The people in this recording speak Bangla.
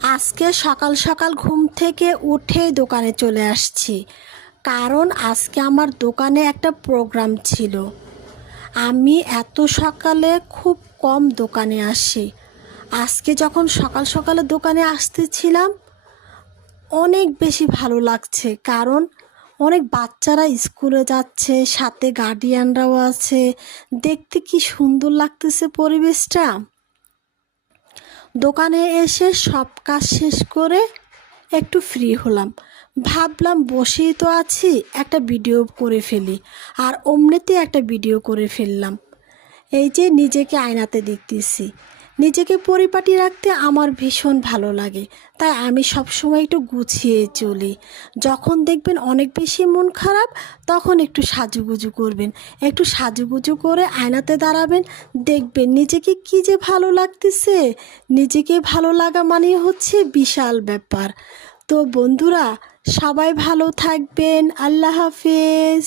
আজকে সকাল সকাল ঘুম থেকে উঠে দোকানে চলে আসছি, কারণ আজকে আমার দোকানে একটা প্রোগ্রাম ছিল। আমি এত সকালে খুব কম দোকানে আসি। আজকে যখন সকাল সকালে দোকানে আসতেছিলাম, অনেক বেশি ভালো লাগছে, কারণ অনেক বাচ্চারা স্কুলে যাচ্ছে, সাথে গার্ডিয়ানরাও আছে। দেখতে কি সুন্দর লাগতেছে পরিবেশটা। দোকানে এসে সব কাজ শেষ করে একটু ফ্রি হলাম। ভাবলাম বসেই তো আছি, একটা ভিডিও করে ফেলি। আর অমনিতে একটা ভিডিও করে ফেললাম। এই যে নিজেকে আয়নাতে দেখতেছি। নিজেকে পরিপাটি রাখতে আমার ভীষণ ভালো লাগে, তাই আমি সবসময় একটু গুছিয়ে চলি। যখন দেখবেন অনেক বেশি মন খারাপ, তখন একটু সাজুগুজু করবেন। একটু সাজুগুজু করে আয়নাতে দাঁড়াবেন, দেখবেন নিজেকে কি যে ভালো লাগতেছে। নিজেকে ভালো লাগা মানে হচ্ছে বিশাল ব্যাপার। তো বন্ধুরা, সবাই ভালো থাকবেন। আল্লাহ হাফেজ।